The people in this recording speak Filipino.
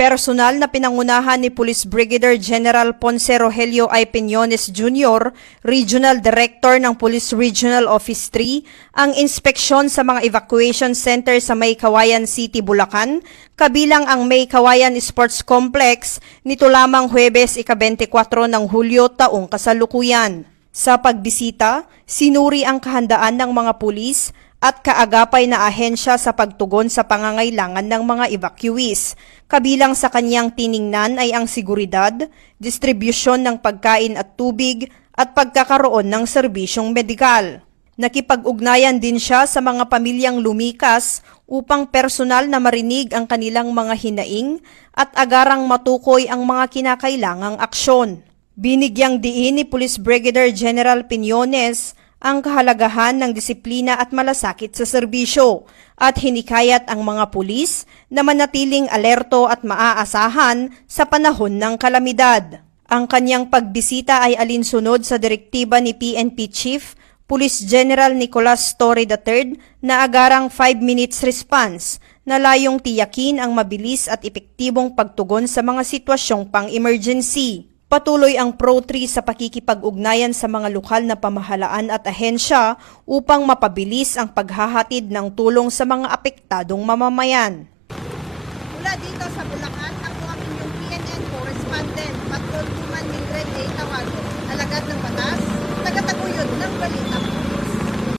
Personal na pinangunahan ni Police Brigadier General Ponce Rogelio I. Peñones Jr., Regional Director ng Police Regional Office 3, ang inspeksyon sa mga evacuation center sa May Kawayan City, Bulacan, kabilang ang May Kawayan Sports Complex nito lamang Huwebes ika-24 ng Hulyo taong kasalukuyan. Sa pagbisita, sinuri ang kahandaan ng mga pulis at kaagapay na ahensya sa pagtugon sa pangangailangan ng mga evacuees. Kabilang sa kanyang tiningnan ay ang seguridad, distribusyon ng pagkain at tubig at pagkakaroon ng serbisyong medikal. Nakipag-ugnayan din siya sa mga pamilyang lumikas upang personal na marinig ang kanilang mga hinaing at agarang matukoy ang mga kinakailangang aksyon. Binigyang diin ni Police Brigadier General Peñones ang kahalagahan ng disiplina at malasakit sa serbisyo at hinikayat ang mga pulis na manatiling alerto at maaasahan sa panahon ng kalamidad. Ang kanyang pagbisita ay alinsunod sa direktiba ni PNP Chief Police General Nicolas Torre III na agarang 5 minutes response na layong tiyakin ang mabilis at epektibong pagtugon sa mga sitwasyong pang-emergency. Patuloy ang Pro-3 sa pakikipag-ugnayan sa mga lokal na pamahalaan at ahensya upang mapabilis ang paghahatid ng tulong sa mga apektadong mamamayan. Mula dito sa Bulacan, ako ang inyong PNN correspondent, Patrol Tuman Mildred A. Tawago, alagad ng batas, tagataguyod ng balita.